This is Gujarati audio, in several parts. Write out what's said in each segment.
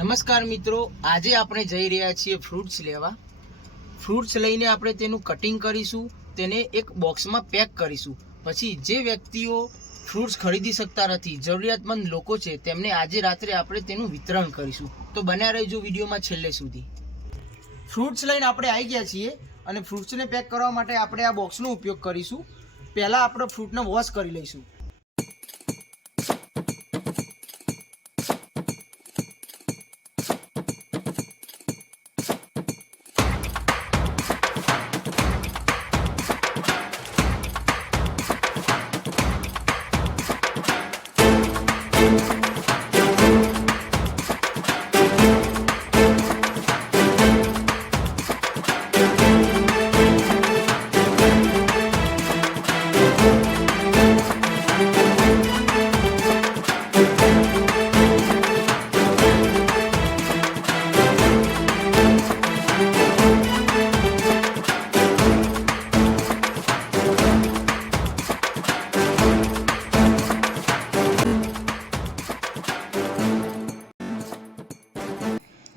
નમસ્કાર મિત્રો, આજે આપણે જઈ રહ્યા છીએ ફ્રૂટ્સ લેવા. ફ્રૂટ્સ લઈને આપણે તેનું કટિંગ કરીશું, તેને એક બોક્સમાં પેક કરીશું. પછી જે વ્યક્તિઓ ફ્રૂટ્સ ખરીદી શકતા નથી, જરૂરિયાતમંદ લોકો છે, તેમને આજે રાત્રે આપણે તેનું વિતરણ કરીશું. તો બન્યા રહેજો વિડીયોમાં છેલ્લે સુધી. ફ્રૂટ્સ લઈને આપણે આવી ગયા છીએ અને ફ્રૂટ્સને પેક કરવા માટે આપણે આ બોક્સનો ઉપયોગ કરીશું. પહેલાં આપણે ફ્રૂટને વોશ કરી લઈશું.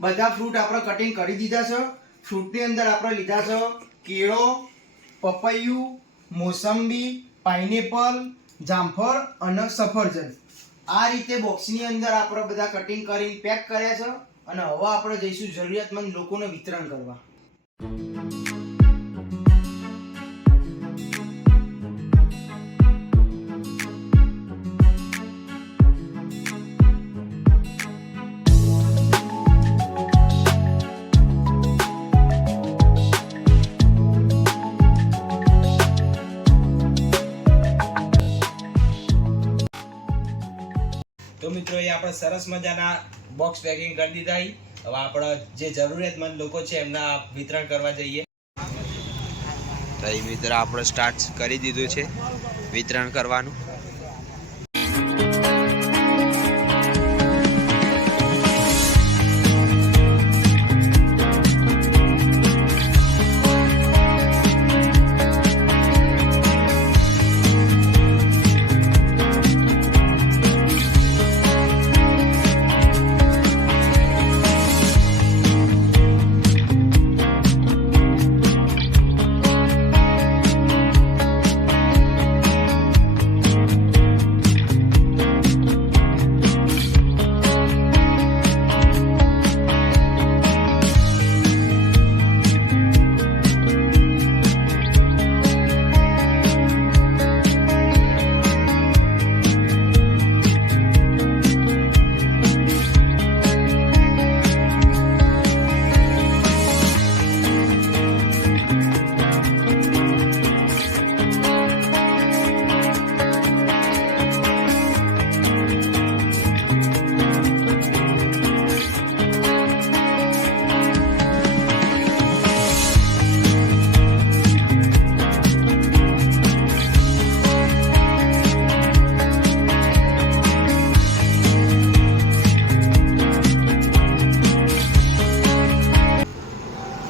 બધા ફ્રૂટ આપણે કટિંગ કરી દીધા છે. ફ્રૂટની અંદર આપણે લીધા છે કેળો, પપૈયું, મોસંબી, પાઇનેપલ, જામફળ અને સફરજન. આ રીતે બોક્સની અંદર આપણે બધા કટિંગ કરીને પેક કર્યા છે અને હવે આપણે જઈશું જરૂરિયાતમંદ લોકોને વિતરણ કરવા. તો મિત્રો એ આપણે સરસ મજાના બોક્સ પેકિંગ કરી દીધા. હવે આપણે જે જરૂરિયાતમંદ લોકો છે એમના વિતરણ કરવા જઈએ. તો એ મિત્ર આપણે સ્ટાર્ટ કરી દીધું છે વિતરણ કરવાનું.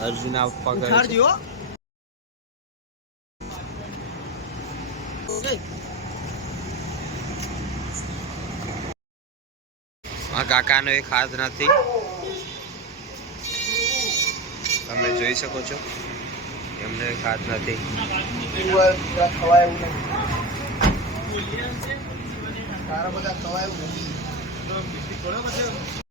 અર્જુન આપવા ગયો ઉઠાડજો. આ કાકાનો એ ખાસ નથી, તમે જોઈ શકો છો, એમને ખાસ નથી. તારા બધા ખવાય એવું નથી.